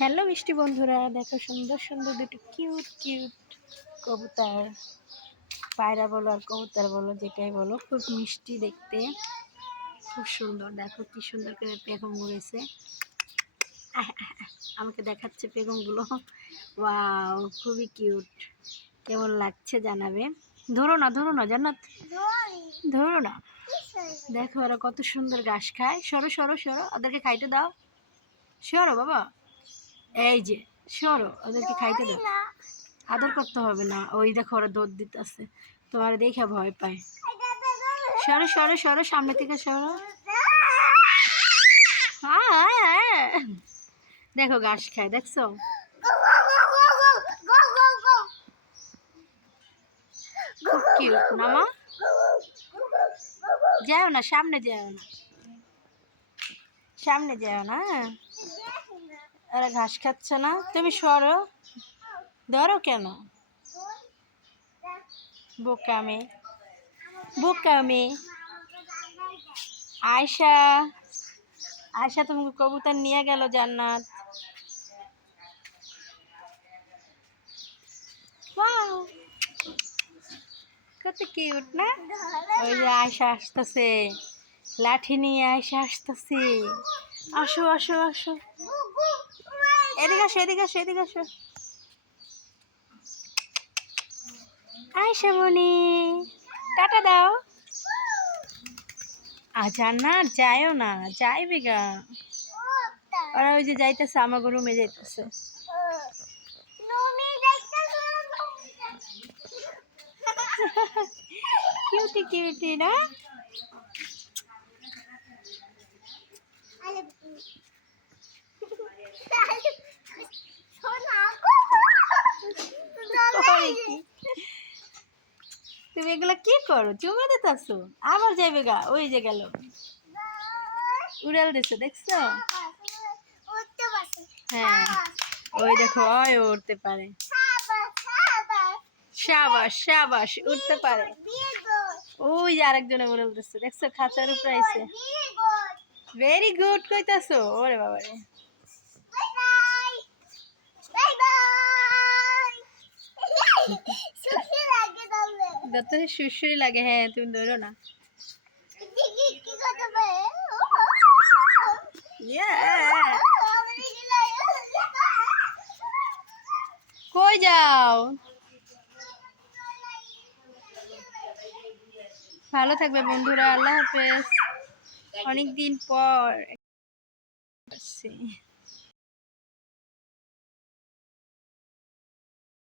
Hello মিষ্টি বন্ধুরা, দেখো সুন্দর সুন্দর দুটো কিউট কিউট কবুতর। পায়রা বলো আর কবুতর বলো, যেটাই বলো, খুব মিষ্টি দেখতে, খুব সুন্দর। দেখো কি সুন্দর করে পেখম উড়েছে, আমাকে দেখাচ্ছে পেখমগুলো। ওয়াও, খুবই কিউট। কেমন লাগছে জানাবে। ধরো না ধরো না জান্নাত, ধরো না। দেখো ওরা কত সুন্দর ঘাস খায়। সরো সরো সরো, ওদেরকে খাইতে দাও। সরো বাবা, এই যে সরো, ওদেরকে খাইতে দাও। আদর করতে হবে না। ওই দেখো ওরা দৌড় দিতেছে, তোমার দেখে ভয় পায়। সরো সরো সরো, সামনে থেকে সরো। দেখো ঘাস খায়, দেখছো? খুব কিউট না মা? যাও না, সামনে যাও না, সামনে যাও না। ওরা ঘাস খাচ্ছে না, তুমি সরো। ধরো কেন? বোকামে বোকামে। আয়শা, আয়শা তোমাকে কবুতর নিয়ে গেল জান্নাত। কত কিউট না? ওই যে আয়শা আসতেছে, লাঠি নিয়ে আয়শা আসতেছে। আসো আসো আসো, এদিকে আসো এদিকে আসো এদিকে আসো। আয়শা মনি, টাটা দাও। জান্নাত যায়ও না, যাইবে গা। ওরা ওই যে যাইতেছে, আমাকে রুমে যাইতেছে। কিউটি কিউটি না? তুমি এগুলা কি করো? চুমা দিতেছো? আবার যাইবে গা, ওই যে গেল, উড়াল দিছে, দেখছো? হ্যাঁ, ওই দেখো, ওই উঠতে পারে। শাবাশ শাবাশ, উঠতে পারে। ওই যে আরেকজনে উড়াল দিচ্ছে, দেখছো? খাঁচার উপরে আইছে। ভেরি গুড কইতাছো? ওরে বাবা রে, যতই সুরসুরি লাগে। হ্যাঁ, তুমি ধরো না। কই যাও? ভালো থাকবে বন্ধুরা, আল্লাহ হাফেজ। অনেকদিন পর আসছি।